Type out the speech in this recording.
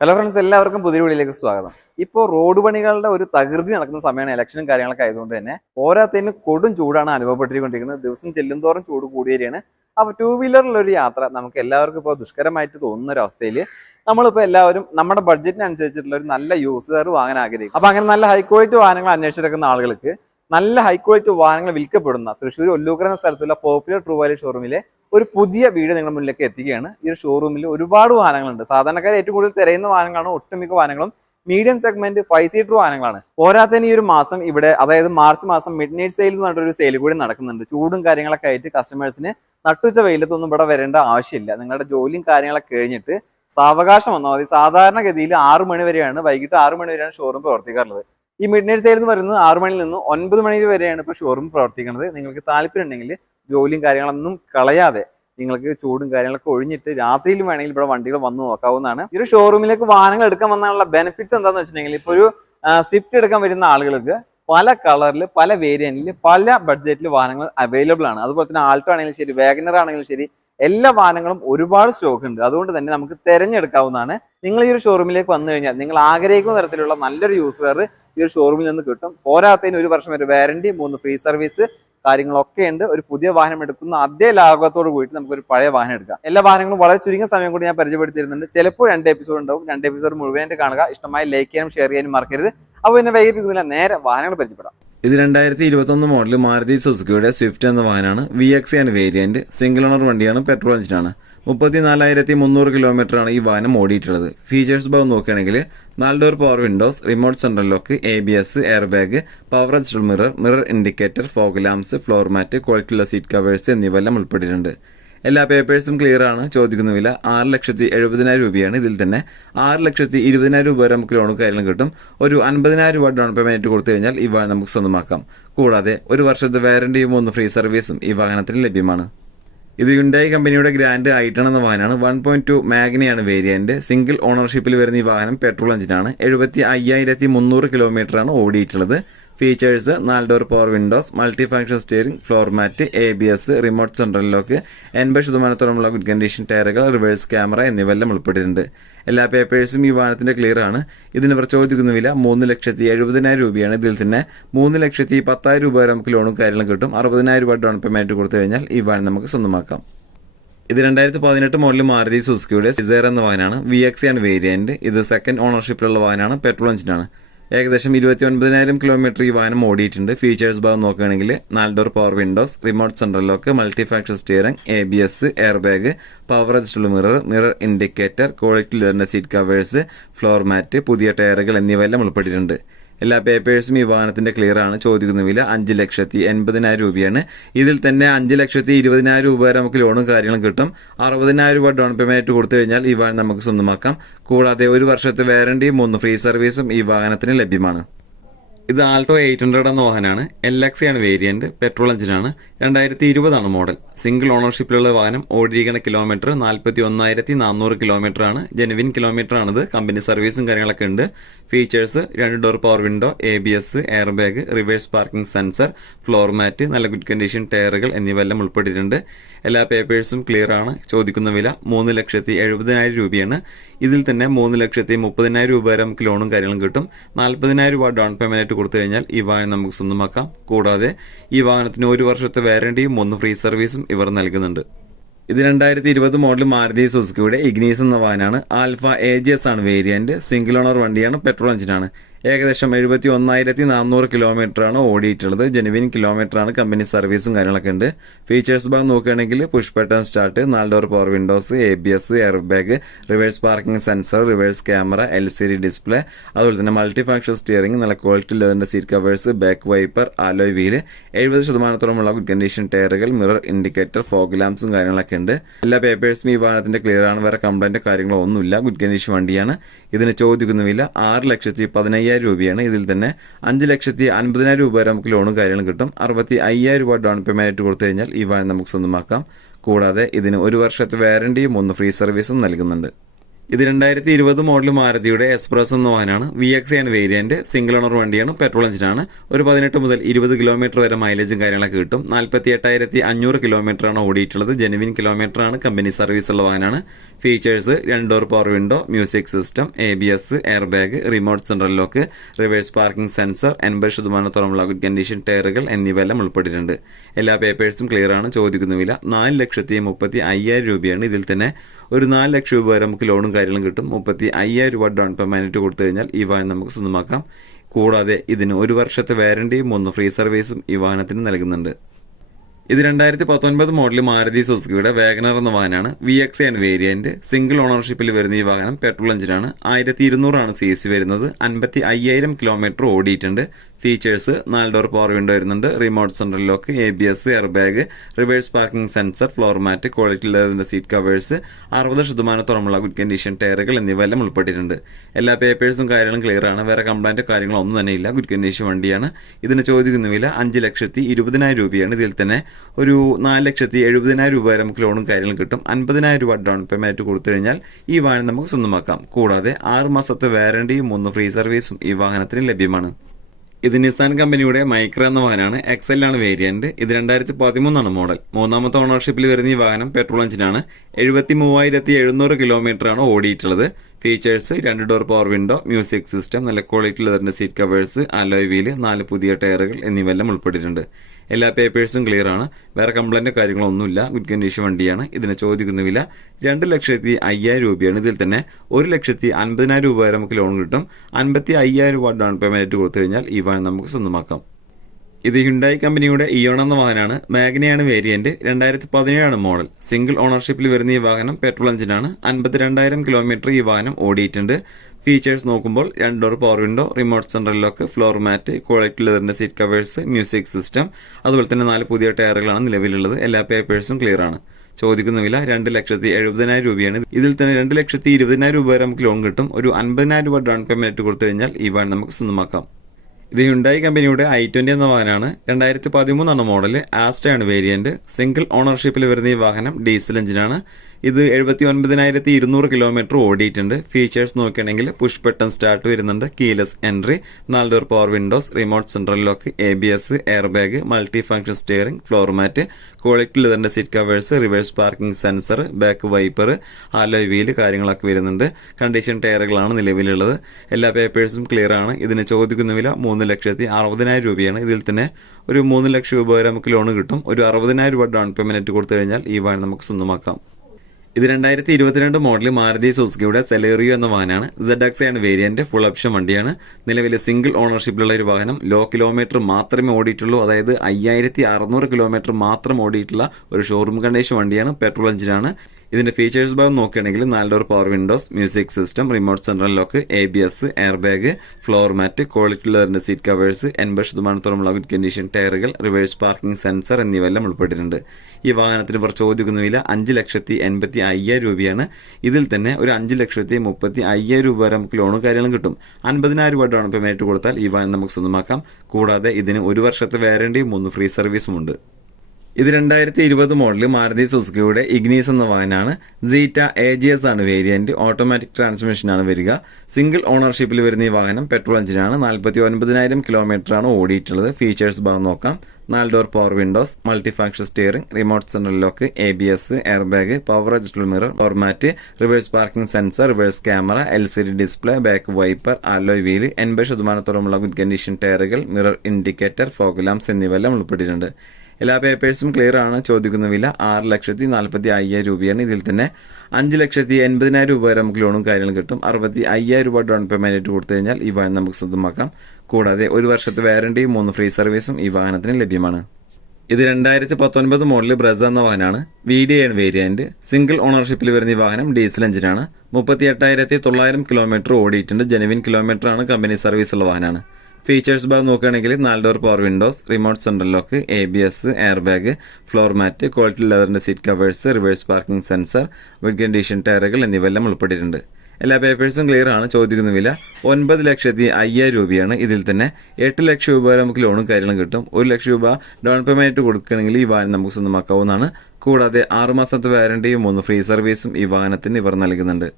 Hello friends, എല്ലാവർക്കും പുതിയ വീഡിയോയിലേക്ക് സ്വാഗതം. ഇപ്പോൾ റോഡ് പണികളുടെ ഒരു തകൃതി നടക്കുന്ന സമയമാണ്, ഇലക്ഷനും കാര്യങ്ങളൊക്കെ ആയതുകൊണ്ട് തന്നെ പോരാത്തതിന് കൊടും ചൂടാണ് അനുഭവപ്പെട്ടിരിക്കുന്നത്. ദിവസം ചെല്ലുന്തോറും ചൂട് കൂടി വരികയാണ്. അപ്പോൾ ടൂ വീലറിലൊരു യാത്ര നമുക്ക് എല്ലാവർക്കും ഇപ്പോൾ ദുഷ്കരമായിട്ട് തോന്നുന്ന ഒരു അവസ്ഥയിൽ നമ്മളിപ്പോൾ എല്ലാവരും നമ്മുടെ ബഡ്ജറ്റിനനുസരിച്ചിട്ടുള്ള ഒരു നല്ല യൂസർ വാങ്ങാൻ ആഗ്രഹിക്കും. അപ്പോൾ അങ്ങനെ നല്ല ഹൈ ക്വാളിറ്റി വാഹനങ്ങൾ അന്വേഷിച്ചെടുക്കുന്ന ആളുകൾക്ക് നല്ല ഹൈ ക്വാളിറ്റി വാഹനങ്ങൾ വിൽക്കപ്പെടുന്ന തൃശ്ശൂർ ഒല്ലൂക്കര എന്ന സ്ഥലത്തുള്ള പോപ്പുലർ ട്രൂ വാല്യൂ ഷോറൂമിലെ ഒരു പുതിയ വീഡിയോ നിങ്ങളുടെ മുന്നിലേക്ക് എത്തിക്കുകയാണ്. ഈ ഒരു ഷോറൂമിൽ ഒരുപാട് വാഹനങ്ങളുണ്ട്. സാധാരണക്കാർ ഏറ്റവും കൂടുതൽ തിരയുന്ന വാഹനങ്ങളാണ് ഒട്ടുമിക്ക വാഹനങ്ങളും. മീഡിയം സെഗ്മെന്റ് 5 സീറ്റർ വാഹനങ്ങളാണ്. പോരാത്തതിന് ഈ ഒരു മാസം ഇവിടെ, അതായത് മാർച്ച് മാസം മിഡ് നൈറ്റ് സെയിൽ എന്ന് പറഞ്ഞൊരു സെയിൽ കൂടി നടക്കുന്നുണ്ട്. ചൂടും കാര്യങ്ങളൊക്കെ ആയിട്ട് കസ്റ്റമേഴ്സിന് നട്ടുച്ച വെയിലത്തൊന്നും ഇവിടെ വരേണ്ട ആവശ്യമില്ല. നിങ്ങളുടെ ജോലിയും കാര്യങ്ങളൊക്കെ കഴിഞ്ഞിട്ട് സാവകാശം വന്നാൽ മതി. സാധാരണഗതിയിൽ 6 മണി വരെയാണ്, വൈകിട്ട് 6 മണി വരെയാണ് ഷോറൂം പ്രവർത്തിക്കാറുള്ളത്. ഈ മിഡ് നൈറ്റ് സെയിൽ എന്ന് പറയുന്നത് 6 മണിയിൽ നിന്ന് 9 മണി വരെയാണ് ഇപ്പോൾ ഷോറൂം പ്രവർത്തിക്കുന്നത്. നിങ്ങൾക്ക് താല്പര്യം ഉണ്ടെങ്കിൽ ജോലിയും കാര്യങ്ങളൊന്നും കളയാതെ നിങ്ങൾക്ക് ചൂടും കാര്യങ്ങളൊക്കെ ഒഴിഞ്ഞിട്ട് രാത്രിയിലും വേണമെങ്കിൽ ഇവിടെ വണ്ടികൾ വന്ന് നോക്കാവുന്നതാണ്. ഈ ഒരു ഷോറൂമിലേക്ക് വാഹനങ്ങൾ എടുക്കാൻ വന്നാലുള്ള ബെനിഫിറ്റ്സ് എന്താണെന്ന് വെച്ചിട്ടുണ്ടെങ്കിൽ, ഇപ്പോൾ ഒരു സ്വിഫ്റ്റ് എടുക്കാൻ വരുന്ന ആളുകൾക്ക് പല കളറിൽ, പല വേരിയന്റിൽ, പല ബഡ്ജറ്റിൽ വാഹനങ്ങൾ അവൈലബിൾ ആണ്. അതുപോലെ തന്നെ ആൾട്ടോ ആണെങ്കിലും ശരി, വാഗനർ ആണെങ്കിലും ശരി, എല്ലാ വാഹനങ്ങളും ഒരുപാട് സ്റ്റോക്ക് ഉണ്ട്. അതുകൊണ്ട് തന്നെ നമുക്ക് തിരഞ്ഞെടുക്കാവുന്നതാണ്. നിങ്ങൾ ഈ ഒരു ഷോറൂമിലേക്ക് വന്നു കഴിഞ്ഞാൽ നിങ്ങൾ ആഗ്രഹിക്കുന്ന തരത്തിലുള്ള നല്ലൊരു യൂസർ ഈ ഒരു ഷോറൂമിൽ നിന്ന് കിട്ടും. പോരാത്തതിന് 1 വർഷം വരെ വാറന്റി, 3 ഫ്രീ സർവീസ് കാര്യങ്ങളൊക്കെ ഉണ്ട്. ഒരു പുതിയ വാഹനം എടുക്കുന്ന അതേ ലാഭത്തോട് കൂടിയിട്ട് നമുക്കൊരു പഴയ വാഹനം എടുക്കാം. എല്ലാ വാഹനങ്ങളും വളരെ ചുരുങ്ങിയ സമയം കൂടി ഞാൻ പരിചയപ്പെടുത്തിയിരുന്നുണ്ട്. ചിലപ്പോൾ 2 എപ്പിസോഡ് ഉണ്ടാവും. 2 എപ്പിസോഡ് മുഴുവനായിട്ട് കാണുക. ഇഷ്ടമായി ലൈക്ക് ചെയ്യാനും ഷെയർ ചെയ്യാനും മറക്കരുത്. അപ്പോൾ പിന്നെ വൈകിപ്പിക്കുന്നില്ല, നേരെ വാഹനങ്ങൾ പരിചയപ്പെടാം. ഇത് 2021 മോഡൽ മാരുതി സുസുക്കിയുടെ സ്വിഫ്റ്റ് എന്ന വാഹനമാണ്. VX ആണ് വേരിയന്റ്. സിംഗിൾ ഓണർ വണ്ടിയാണ്. പെട്രോൾ എഞ്ചിനാണ്. 34,300 കിലോമീറ്ററാണ് ഈ വാഹനം ഓടിയിട്ടുള്ളത്. ഫീച്ചേഴ്സ് ഭാഗം നോക്കുകയാണെങ്കിൽ 4 door power windows, remote central lock, ABS, air bag, power adjustable mirror indicator, fog lamps, floor mat, ക്വാളിറ്റിയുള്ള സീറ്റ് കവേഴ്സ് എന്നിവയെല്ലാം ഉൾപ്പെട്ടിട്ടുണ്ട്. എല്ലാ പേപ്പേഴ്സും ക്ലിയർ ആണ്. ചോദിക്കുന്ന വില 6,70,000 രൂപയാണ്. ഇതിൽ തന്നെ 6,20,000 രൂപ വരെ നമുക്ക് ലോൺ കാര്യങ്ങളും കിട്ടും. ഒരു 50,000 രൂപ ഡൗൺ പേയ്മെന്റ് കൊടുത്തു കഴിഞ്ഞാൽ ഈ വാഹനം നമുക്ക് സ്വന്തമാക്കാം. കൂടാതെ 1 വർഷത്തെ വാറന്റിയും 3 ഫ്രീ സർവീസും ഈ വാഹനത്തിന് ലഭ്യമാണ്. ഇത് ഹ്യുണ്ടായി കമ്പനിയുടെ ഗ്രാൻഡ് ഐട്ടൺ എന്ന വാഹനമാണ്. 1.2 മാഗ്നയാണ് വേരിയന്റ്. സിംഗിൾ ഓണർഷിപ്പിൽ വരുന്ന ഈ വാഹനം പെട്രോൾ എഞ്ചിനാണ്. 75,300 കിലോമീറ്ററാണ് ഓടിയിട്ടുള്ളത്. Features 4 door power windows, multi function steering, floor mat, ABS, remote central lock, 80% good condition ടയറുകൾ, റിവേഴ്സ് ക്യാമറ എന്നിവയെല്ലാം ഉൾപ്പെട്ടിട്ടുണ്ട്. എല്ലാ പേപ്പേഴ്സും ഈ വാഹനത്തിന്റെ ക്ലിയർ ആണ്. ഇതിന് ഇവർ ചോദിക്കുന്ന വില 3,70,000 രൂപയാണ്. ഇതിൽ തന്നെ 3,10,000 രൂപ വരെ നമുക്ക് ലോണും കാര്യങ്ങളും കിട്ടും. 60,000 രൂപ ഡൗൺ പേയ്മെന്റ് കൊടുത്തു കഴിഞ്ഞാൽ ഈ വാഹനം നമുക്ക് സ്വന്തമാക്കാം. ഇത് 2018 മോഡൽ മാരുതി സുസുക്കിയുടെ സിസേർ എന്ന വാഹനമാണ്. VX ആണ് വേരിയന്റ്. ഇത് സെക്കൻഡ് ഓണർഷിപ്പിലുള്ള വാഹനമാണ്. പെട്രോൾ എഞ്ചിനാണ്. ഏകദേശം 29,000 കിലോമീറ്റർ ഈ വാഹനം ഓടിയിട്ടുണ്ട്. ഫീച്ചേഴ്സ് ഭാഗം നോക്കുകയാണെങ്കിൽ 4 door power windows, remote central lock, multi function steering, ABS, air bag, power adjustable mirror indicator, quality ലെതറിന്റെ സീറ്റ് കവേഴ്സ്, ഫ്ലോർ മാറ്റ്, പുതിയ ടയറുകൾ എന്നിവയെല്ലാം ഉൾപ്പെട്ടിട്ടുണ്ട്. എല്ലാ പേപ്പേഴ്സും ഈ വാഹനത്തിന്റെ ക്ലിയർ ആണ്. ചോദിക്കുന്ന വില 5,80,000 രൂപയാണ്. ഇതിൽ തന്നെ 5,20,000 രൂപ വരെ നമുക്ക് ലോണും കാര്യങ്ങളും കിട്ടും. 60,000 രൂപ ഡൗൺ പേയ്മെന്റ് കൊടുത്തു കഴിഞ്ഞാൽ ഈ വാഹനം നമുക്ക് സ്വന്തമാക്കാം. കൂടാതെ 1 വർഷത്തെ വാറന്റിയും 3 ഫ്രീ സർവീസും ഈ വാഹനത്തിന് ലഭ്യമാണ്. ഇത് ആൾട്ടോ 800 എന്ന വാഹനമാണ്. LX ആണ് വേരിയന്റ്. പെട്രോൾ എഞ്ചിനാണ്. 2020 മോഡൽ. സിംഗിൾ ഓണർഷിപ്പിലുള്ള വാഹനം. ഓടിയിരിക്കുന്ന കിലോമീറ്റർ 41,400 കിലോമീറ്റർ ആണ്. ജെനുവിൻ കിലോമീറ്റർ ആണിത്. കമ്പനി സർവീസും കാര്യങ്ങളൊക്കെ ഉണ്ട്. Features 2 door power window, ABS, air bag, reverse parking sensor, floor mat, നല്ല ഗുഡ് കണ്ടീഷൻ ടയറുകൾ എന്നിവയെല്ലാം ഉൾപ്പെട്ടിട്ടുണ്ട്. എല്ലാ പേപ്പേഴ്സും ക്ലിയർ ആണ്. ചോദിക്കുന്ന വില 3,70,000 രൂപയാണ്. ഇതിൽ തന്നെ 3,30,000 രൂപ വരെ നമുക്ക് ലോണും കാര്യങ്ങളും കിട്ടും. 40,000 രൂപ ഡൗൺ പേയ്മെന്റ് കൊടുത്തു കഴിഞ്ഞാൽ ഈ വാഹനം നമുക്ക് സ്വന്തമാക്കാം. കൂടാതെ ഈ വാഹനത്തിന് 1 വർഷത്തെ വാറന്റിയും 3 ഫ്രീ സർവീസും ഇവർ നൽകുന്നുണ്ട്. ഇത് 2020 മോഡൽ മാരുതി സുസുക്കിയുടെ ഇഗ്നീസ് എന്ന വാഹനമാണ്. ആൽഫ AGS ആണ് വേരിയന്റ്. സിംഗിൾ ഓണർ വണ്ടിയാണ്. പെട്രോൾ എഞ്ചിനാണ്. ഏകദേശം 71,400 കിലോമീറ്ററാണ് ഓടിയിട്ടുള്ളത്. ജെനുവിൻ കിലോമീറ്റർ ആണ്. കമ്പനി സർവീസും കാര്യങ്ങളൊക്കെ ഉണ്ട്. ഫീച്ചേഴ്സ് ഭാഗം നോക്കുകയാണെങ്കിൽ push button start, 4 door power windows, ABS, air bag, reverse parking sensor, reverse camera, LCD display, അതുപോലെ തന്നെ മൾട്ടി ഫംഗ്ഷൻ സ്റ്റിയറിംഗ്, നല്ല ക്വാളിറ്റി ലെതറിന്റെ seat covers, back wiper, alloy wheel, 70% good condition ടയറുകൾ, മിറർ ഇൻഡിക്കേറ്റർ, ഫോഗ് ലാംപ്സും കാര്യങ്ങളൊക്കെ ഉണ്ട്. എല്ലാ പേപ്പേഴ്സും ഈ വാഹനത്തിന്റെ ക്ലിയർ ആണ്. വേറെ കംപ്ലൈന്റ് കാര്യങ്ങളോ ഒന്നുമില്ല. ഗുഡ് കണ്ടീഷൻ വണ്ടിയാണ്. ഇതിന് ചോദിക്കുന്ന വില 6,15,000 രൂപയാണ്. ഇതിൽ തന്നെ 5,50,000 രൂപ വരെ നമുക്ക് ലോണും കാര്യങ്ങളും കിട്ടും. 65,000 രൂപ ഡൗൺ പേയ്മെന്റ് കൊടുത്തു കഴിഞ്ഞാൽ ഈ വാഹനം നമുക്ക് സ്വന്തമാക്കാം. കൂടാതെ ഇതിന് 1 വർഷത്തെ വാറന്റിയും 3 ഫ്രീ സർവീസും നൽകുന്നുണ്ട്. ഇത് 2020 മോഡൽ മാരുതിയുടെ എക്സ്പ്രസ് എന്ന വാഹനമാണ്. VXi ആണ് വേരിയന്റ്. സിംഗിൾ ഓണർ വണ്ടിയാണ്. പെട്രോൾ എഞ്ചിനാണ്. ഒരു 18 മുതൽ 20 കിലോമീറ്റർ വരെ മൈലേജും കാര്യങ്ങളൊക്കെ കിട്ടും. 48,500 കിലോമീറ്ററാണ് ഓടിയിട്ടുള്ളത്. ജെനുവിൻ കിലോമീറ്റർ ആണ്. കമ്പനി സർവീസ് ഉള്ള വാഹനമാണ്. Features 2 door power window, music system, ABS, air bag, remote central lock, reverse parking sensor, 80% good condition ടയറുകൾ എന്നിവയെല്ലാം ഉൾപ്പെട്ടിട്ടുണ്ട്. എല്ലാ പേപ്പേഴ്സും ക്ലിയർ ആണ്. ചോദിക്കുന്ന വില 4,35,000 രൂപയാണ്. ഇതിൽ തന്നെ ഒരു 4 ലക്ഷം രൂപ വരെ നമുക്ക് ലോണും കാര്യങ്ങളും കിട്ടും. 35,000 രൂപ ഡൗൺ പേയ്മെന്റ് കൊടുത്തു കഴിഞ്ഞാൽ ഈ വാഹനം നമുക്ക് സ്വന്തമാക്കാം. കൂടാതെ ഇതിന് 1 വർഷത്തെ വാറണ്ടിയും 3 ഫ്രീ സർവീസും ഈ വാഹനത്തിന് നൽകുന്നുണ്ട്. ഇത് 2019 മോഡൽ മാരുതി സുസുക്കിയുടെ വാഗനർ എന്ന വാഹനമാണ്. VXi ആണ് വേരിയന്റ്. സിംഗിൾ ഓണർഷിപ്പിൽ വരുന്ന ഈ വാഹനം പെട്രോൾ എഞ്ചിനാണ്. 1200 ആണ് CC വരുന്നത്. 55,000 കിലോമീറ്റർ ഓടിയിട്ടുണ്ട്. ഫീച്ചേഴ്സ് 4 ഡോർ പവർ വിൻഡോ വരുന്നുണ്ട്. Remote central lock, ABS, air bag, reverse parking sensor, floor mat, quality ലെതറിന്റെ സീറ്റ് കവേഴ്സ്, 60% ഗുഡ് കണ്ടീഷൻ ടയറുകൾ എന്നിവയെല്ലാം ഉൾപ്പെട്ടിട്ടുണ്ട്. എല്ലാ പേപ്പേഴ്സും കാര്യങ്ങളും ക്ലിയർ ആണ്. വേറെ കംപ്ലൈന്റ് കാര്യങ്ങളോ ഒന്നും തന്നെ ഇല്ല. ഗുഡ് കണ്ടീഷൻ വണ്ടിയാണ്. ഇതിന് ചോദിക്കുന്ന വില 5,20,000 രൂപയാണ്. ഇതിൽ തന്നെ ഒരു 4,70,000 രൂപ വരെ നമുക്ക് ലോണും കാര്യങ്ങളും കിട്ടും. 50,000 രൂപ ഡൗൺ പേയ്മെന്റ് കൊടുത്തു കഴിഞ്ഞാൽ ഈ വാഹനം നമുക്ക് സ്വന്തമാക്കാം. കൂടാതെ 6 മാസത്തെ വാറണ്ടിയും 3 ഫ്രീ സർവീസും ഈ വാഹനത്തിന് ലഭ്യമാണ്. ഇത് നിസാൻ കമ്പനിയുടെ മൈക്ര എന്ന വാഹനമാണ്. XL ആണ് വേരിയന്റ്. ഇത് 2013 മോഡൽ. 3ാമത്തെ ഓണർഷിപ്പിൽ വരുന്ന ഈ വാഹനം പെട്രോൾ എഞ്ചിനാണ്. 73,700 കിലോമീറ്റർ ആണ് ഓടിയിട്ടുള്ളത്. Features 2 door power window, music system, നല്ല ക്വാളിറ്റി ലെതറിന്റെ സീറ്റ് കവേഴ്സ്, അലോയ് വീല്, 4 പുതിയ ടയറുകൾ എന്നിവയെല്ലാം ഉൾപ്പെട്ടിട്ടുണ്ട്. എല്ലാ പേപ്പേഴ്സും ക്ലിയർ ആണ്. വേറെ കംപ്ലൈന്റ് കാര്യങ്ങളൊന്നുമില്ല. ഗുഡ് കണ്ടീഷൻ വണ്ടിയാണ്. ഇതിന് ചോദിക്കുന്ന വില 2,05,000 രൂപയാണ്. ഇതിൽ തന്നെ 1,50,000 രൂപ വരെ നമുക്ക് ലോൺ കിട്ടും. 55,000 രൂപ ഡൗൺ പേയ്മെന്റ് കൊടുത്തു കഴിഞ്ഞാൽ ഈ വാഹനം നമുക്ക് സ്വന്തമാക്കാം. ഇത് ഹ്യുണ്ടായി കമ്പനിയുടെ ഇയോൺ എന്ന വാഹനമാണ്. മാഗ്നയാണ് വേരിയന്റ്. 2017 മോഡൽ. സിംഗിൾ ഓണർഷിപ്പിൽ വരുന്ന ഈ വാഹനം പെട്രോൾ എഞ്ചിനാണ്. 52,000 കിലോമീറ്റർ ഈ വാഹനം ഓടിയിട്ടുണ്ട്. ഫീച്ചേഴ്സ് നോക്കുമ്പോൾ 2 door power window, remote central lock, floor mat, quality ലെതറിന്റെ സീറ്റ് കവേഴ്സ്, മ്യൂസിക് സിസ്റ്റം, അതുപോലെ തന്നെ 4 പുതിയ ടയറുകളാണ് നിലവിലുള്ളത്. എല്ലാ പേപ്പേഴ്സും ക്ലിയർ ആണ്. ചോദിക്കുന്ന വില 2,70,000 രൂപയാണ്. ഇതിൽ തന്നെ 2,20,000 രൂപ വരെ നമുക്ക് ലോൺ കിട്ടും. ഒരു 50,000 രൂപ ഡൗൺ പേയ്മെന്റ് കൊടുത്തു കഴിഞ്ഞാൽ ഈ വാഹനം നമുക്ക് സ്വന്തമാക്കാം. ഇത് ഹ്യുണ്ടായി കമ്പനിയുടെ i20 എന്ന വാഹനമാണ്. 2013 മോഡൽ. ആസ്റ്റയാണ് വേരിയന്റ്. സിംഗിൾ ഓണർഷിപ്പിൽ വരുന്ന ഈ വാഹനം ഡീസൽ എഞ്ചിനാണ്. ഇത് 79,200 കിലോമീറ്റർ ഓടിയിട്ടുണ്ട്. ഫീച്ചേഴ്സ് നോക്കുകയാണെങ്കിൽ പുഷ് ബട്ടൺ സ്റ്റാർട്ട് വരുന്നുണ്ട്, keyless entry, 4 door power windows, remote central lock, ABS, air bag, multi function steering, floor mat, quality ലെതറിന്റെ seat covers, reverse parking sensor, back wiper, alloy wheel കാര്യങ്ങളൊക്കെ വരുന്നുണ്ട്. Condition ടയറുകളാണ് നിലവിലുള്ളത്. എല്ലാ പേപ്പേഴ്സും clear ആണ്. ഇതിന് ചോദിക്കുന്ന വില 3,60,000 രൂപയാണ്. ഇതിൽ തന്നെ ഒരു 3 ലക്ഷം രൂപ വരെ നമുക്ക് ലോൺ കിട്ടും. ഒരു 60,000 രൂപ ഡൗൺ പേയ്മെന്റ് കൊടുത്തു കഴിഞ്ഞാൽ ഈ വാഹനം നമുക്ക് സ്വന്തമാക്കാം. ഇത് 2022 മോഡൽ മാരുതി സുസുക്കിയുടെ സെലേറിയോ എന്ന വാഹനമാണ്. ZXi ആണ് വേരിയന്റ്. ഫുൾ ഓപ്ഷൻ വണ്ടിയാണ്. നിലവിൽ സിംഗിൾ ഓണർഷിപ്പിലുള്ള ഒരു വാഹനം. ലോ കിലോമീറ്റർ മാത്രമേ ഓടിയിട്ടുള്ളൂ. അതായത് 5,600 കിലോമീറ്റർ മാത്രം ഓടിയിട്ടുള്ള ഒരു ഷോറൂം കണ്ടീഷൻ വണ്ടിയാണ്. പെട്രോൾ എഞ്ചിനാണ്. ഇതിന്റെ ഫീച്ചേഴ്സ് ഭാഗം നോക്കുകയാണെങ്കിൽ 4 door power windows, music system, remote central lock, ABS, air bag, floor mat, quality ലെതറിന്റെ സീറ്റ് കവേഴ്സ്, 80% ഗുഡ് കണ്ടീഷൻ ടയറുകൾ, റിവേഴ്സ് പാർക്കിംഗ് സെൻസർ എന്നിവയെല്ലാം ഉൾപ്പെട്ടിട്ടുണ്ട്. ഈ വാഹനത്തിന് ഇവർ ചോദിക്കുന്ന വില 5,85,000 രൂപയാണ്. ഇതിൽ തന്നെ ഒരു 5,35,000 രൂപ വരെ നമുക്ക് ലോണും കാര്യങ്ങളും കിട്ടും. 50,000 രൂപ ഡൗൺ പേയ്മെന്റ് കൊടുത്താൽ ഈ വാഹനം നമുക്ക് സ്വന്തമാക്കാം. കൂടാതെ ഇതിന് 1 വർഷത്തെ വാറണ്ടിയും 3 ഫ്രീ സർവീസും ഉണ്ട്. ഇത് 2020 മോഡൽ മാരുതി സുസുക്കിയുടെ ഇഗ്നീസ് എന്ന വാഹനമാണ്. സീറ്റ AGS ആണ് വേരിയന്റ്. ഓട്ടോമാറ്റിക് ട്രാൻസ്മിഷൻ ആണ് വരിക. സിംഗിൾ ഓണർഷിപ്പിൽ വരുന്ന ഈ വാഹനം പെട്രോൾ എഞ്ചിനാണ്. 49,000 കിലോമീറ്റർ ആണ് ഓടിയിട്ടുള്ളത്. ഫീച്ചേഴ്സ് ഭാഗം നോക്കാം. 4 door power windows, multi function steering, remote central lock, ABS, air bag, power adjustable mirror, floor mat, reverse parking sensor, reverse camera, LCD display, back wiper, alloy wheel, 80% good condition ടയറുകൾ, mirror indicator, fog lamps എന്നിവയെല്ലാം ഉൾപ്പെട്ടിട്ടുണ്ട്. എല്ലാ പേപ്പേഴ്സും clear ആണ്. ചോദിക്കുന്ന വില 6,40,000 രൂപയാണ്. ഇതിൽ തന്നെ 5,80,000 രൂപ വരെ നമുക്ക് ലോണും കാര്യങ്ങളും കിട്ടും. 65,000 രൂപ ഡൗൺ പേയ്മെന്റ് കൊടുത്തു കഴിഞ്ഞാൽ ഈ വാഹനം നമുക്ക് സ്വന്തമാക്കാം. കൂടാതെ 1 വർഷത്തെ വാറണ്ടിയും 3 ഫ്രീ സർവീസും ഈ വാഹനത്തിന് ലഭ്യമാണ്. ഇത് 2019 മോഡൽ ബ്രസ എന്ന വാഹനമാണ്. VDI ആണ് വേരിയന്റ്. സിംഗിൾ ഓണർഷിപ്പിൽ വരുന്ന ഈ വാഹനം ഡീസൽ എഞ്ചിനാണ്. 38,900 കിലോമീറ്റർ ഓടിയിട്ടുണ്ട്. ജെനുവിൻ കിലോമീറ്റർ ആണ്. കമ്പനി സർവീസ് ഉള്ള വാഹനമാണ്. ഫീച്ചേഴ്സ് ഭാഗം നോക്കുകയാണെങ്കിൽ 4 door power windows, remote central lock, ABS, air bag, floor mat, quality ലെതറിന്റെ seat covers, reverse parking sensor, good condition ടയറുകൾ എന്നിവയെല്ലാം ഉൾപ്പെട്ടിട്ടുണ്ട്. എല്ലാ പേപ്പേഴ്സും ക്ലിയർ ആണ്. ചോദിക്കുന്ന വില 9,05,000 രൂപയാണ്. ഇതിൽ തന്നെ 8 ലക്ഷം രൂപ വരെ നമുക്ക് ലോണും കാര്യങ്ങളും കിട്ടും. 1 ലക്ഷം രൂപ ഡൗൺ പേയ്മെന്റ് കൊടുക്കുകയാണെങ്കിൽ ഈ വാഹനം നമുക്ക് സ്വന്തമാക്കാവുന്നതാണ്. കൂടാതെ 6 മാസത്തെ വാറണ്ടിയും 3 ഫ്രീ സർവീസും ഈ വാഹനത്തിന് ഇവർ നൽകുന്നുണ്ട്.